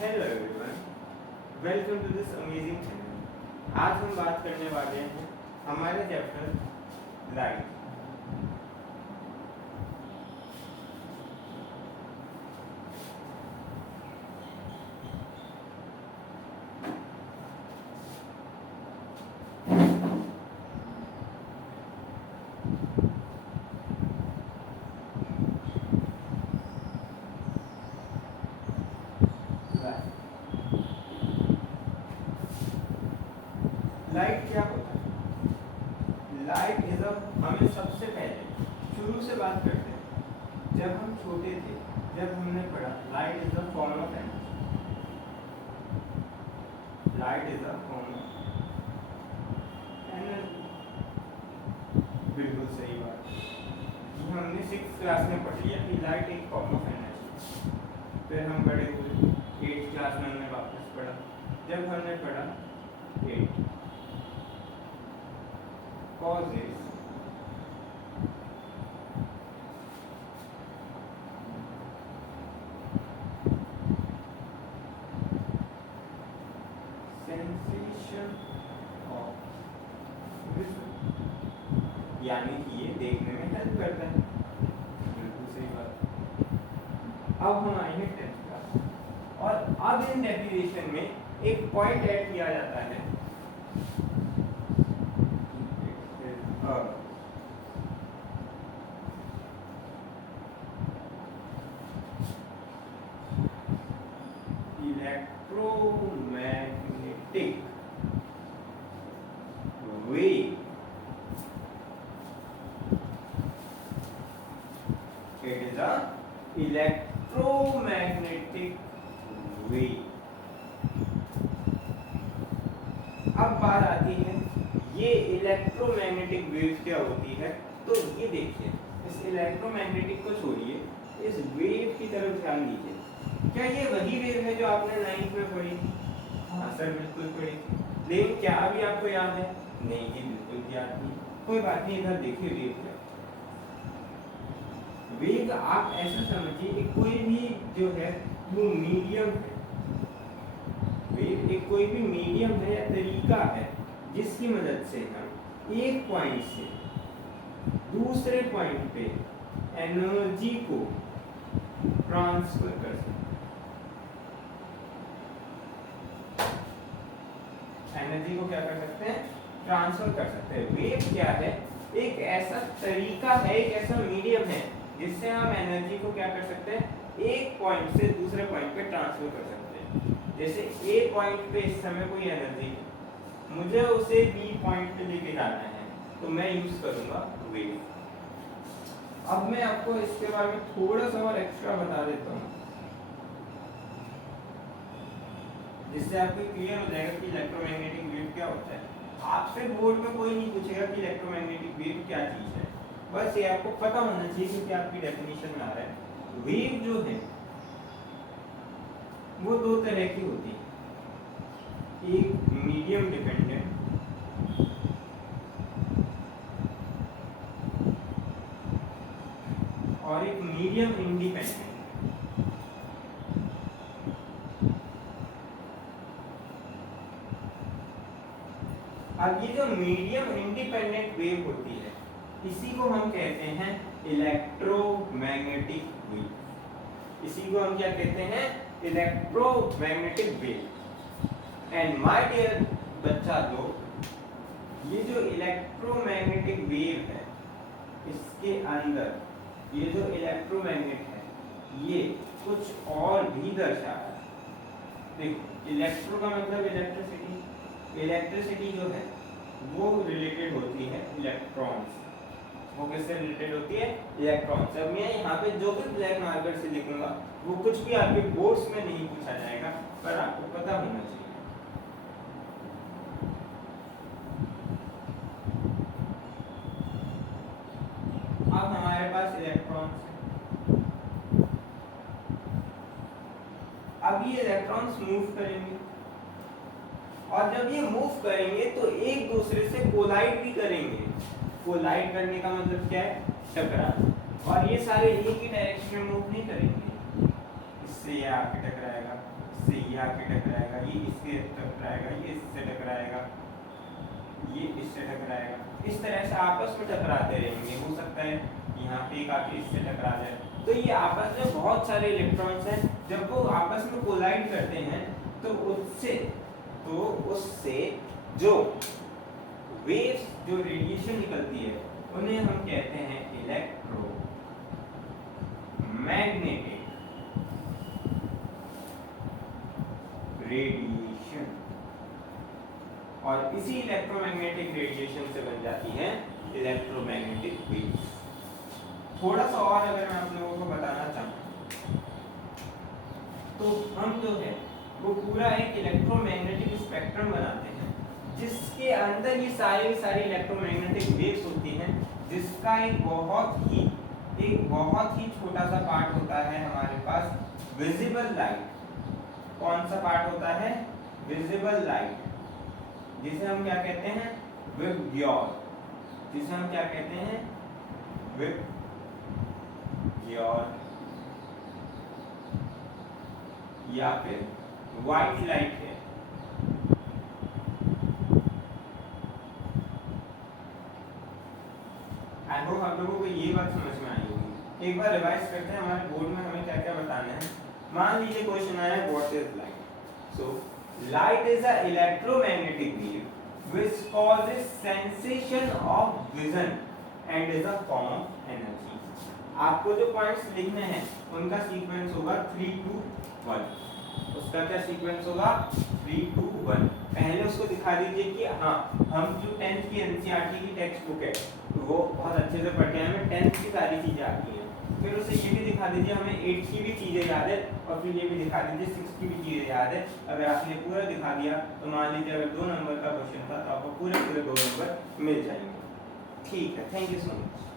Hello everyone, welcome to this amazing channel. आज हम बात करने वाले हैं हमारे चैप्टर लाइट। लाइट क्या होता है? लाइट इज अ हमें सबसे पहले शुरू से बात करते हैं। जब हम छोटे थे, जब हमने पढ़ा light is a form of energy. Light is a form of energy. बिल्कुल सही बात। ये हमने 6th क्लास में पढ़ लिया कि लाइट एक फॉर्म ऑफ एनर्जी। फिर हम बड़े हुए 8th क्लास में हमने वापस पढ़ा। जब हमने पढ़ा 8 causes sensation of vision, यानी कि ये देखने में हेल्प करता है। बिल्कुल सही बात। अब हम आएंगे 10th क्लास और अब इन डेफिनेशन में एक पॉइंट ऐड किया जाता है। Electromagnetic wave, it is a electromagnetic wave। अब बात आती है ये इलेक्ट्रोमैग्नेटिक वेव क्या होती है। तो ये देखिए, इस इलेक्ट्रोमैग्नेटिक को छोड़िए, इस वेव की तरफ ध्यान दीजिए। क्या ये वही वेव है जो आपने 9th में पढ़ी थी? हाँ सर, बिल्कुल पढ़ी थी। लेकिन क्या अभी आपको याद है? नहीं जी, बिल्कुल भी याद नहीं। कोई बात नहीं, इधर देखिए वेव क्या। वेग आप ऐसा समझिए कि कोई भी जो है वो मीडियम है। वेग एक कोई भी मीडियम है या तरीका है जिसकी मदद से हम एक पॉइंट से दूसरे पॉइंट पे एनर्जी को ट्रांसफर कर सकते हैं। एनर्जी को क्या कर सकते हैं? ट्रांसफर कर सकते हैं। वेव क्या है? एक ऐसा तरीका है, एक ऐसा मीडियम है जिससे हम एनर्जी को क्या कर सकते हैं? एक पॉइंट से दूसरे पॉइंट पे ट्रांसफर कर सकते हैं। जैसे ए पॉइंट पे इस समय कोई एनर्जी है, मुझे उसे बी पॉइंट पे लेके जाना है, तो मैं यूज करूंगा वेव। अब मैं आपको इसके बारे में थोड़ा सा और एक्स्ट्रा बता देता हूँ, जिससे आपको क्लियर हो जाएगा कि इलेक्ट्रोमैग्नेटिक वेव क्या होता है। आपसे बोर्ड में कोई नहीं पूछेगा कि इलेक्ट्रोमैग्नेटिक वेव क्या चीज है, बस ये आपको पता होना चाहिए क्योंकि आपकी डेफिनेशन में आ रहा है। वेव जो है वो दो तरह की होती है, एक मीडियम डिपेंडेंट और एक मीडियम इंडिपेंडेंट। अब ये जो मीडियम इंडिपेंडेंट वेव होती है, इसी को हम कहते हैं इलेक्ट्रोमैग्नेटिक वेव। इसी को हम क्या कहते हैं? Electromagnetic wave. And my dear बच्चा लोग, ये जो इलेक्ट्रोमैग्नेटिक वेव है, इसके अंदर ये जो इलेक्ट्रोमैग्नेट है, ये कुछ और भी दर्शा रहा है। देखो, इलेक्ट्रो का मतलब इलेक्ट्रिसिटी। इलेक्ट्रिसिटी जो है वो रिलेटेड होती है इलेक्ट्रॉन से। वो किससे रिलेटेड होती है? इलेक्ट्रॉन से। अब मैं यहाँ पे जो भी ब्लैक मार्कर से लिखूंगा वो कुछ भी आपके बोर्ड्स में नहीं पूछा जाएगा, पर आपको पता होना चाहिए। अब हमारे पास इलेक्ट्रॉन्स है। अब ये इलेक्ट्रॉन्स मूव करेंगे, और जब ये मूव करेंगे तो एक दूसरे से कोलाइड भी करेंगे। कोलाइड करने का मतलब क्या है? टकराना। और ये सारे एक ही डायरेक्शन में मूव नहीं करेंगे, इससे ये आके टकराएगा, से ये आके टकराएगा, ये इससे टकराएगा, ये इससे टकराएगा, ये इससे टकराएगा, इस तरह से आपस में टकराते रहेंगे। हो सकता है यहाँ पे एक आके इससे टकरा जाए। तो ये आपस में बहुत सारे इलेक्ट्रॉन्स हैं, जब वो आपस में कोलाइड करते हैं तो उससे जो वेव्स, जो रेडिएशन निकलती है, उन्हें हम कहते हैं इलेक्ट्रोमैग्नेटिक रेडिएशन। और इसी इलेक्ट्रोमैग्नेटिक रेडिएशन से बन जाती है इलेक्ट्रोमैग्नेटिक वेव्स। थोड़ा सा और अगर मैं आप लोगों को बताना चाहूँ तो हम जो है वो पूरा एक इलेक्ट्रोमैग्नेटिक स्पेक्ट्रम बनाते हैं, जिसके अंदर ये सारी इलेक्ट्रोमैग्नेटिक वेव्स होती हैं, जिसका एक बहुत ही छोटा सा पार्ट होता है हमारे पास विजिबल लाइट। कौन सा पार्ट होता है? विजिबल लाइट, जिसे हम क्या कहते हैं? विबग्योर। जिसे हम क्या कहते हैं? विबग्योर। या फिर व्हाइट लाइट है। आई होप आप लोगों को ये बात समझ में आई होगी। एक बार रिवाइज करते हैं हमारे बोर्ड में हमें क्या क्या बताना है। मान लीजिए क्वेश्चन आया है what is light. So light is a electromagnetic wave which causes sensation of vision and is a form of energy. आपको जो पॉइंट्स लिखने हैं उनका सीक्वेंस होगा 3 2 1। उसका क्या सीक्वेंस होगा? 3 2 1। पहले उसको दिखा दीजिए कि हाँ, हम जो 10th की एनसीईआरटी की टेक्स्ट बुक है वो बहुत अच्छे से पढ़ के हमें 10th की सारी चीज़ें आती हैं। फिर उसे ये भी दिखा दीजिए हमें 8th की भी चीज़ें याद है, और फिर ये भी दिखा दीजिए 6th की भी चीज़ें याद है। अगर आपने पूरा दिखा दिया तो मान लीजिए अगर 2 नंबर का क्वेश्चन था तो आपको पूरे 2 नंबर मिल जाएंगे। ठीक है, थैंक यू सो मच।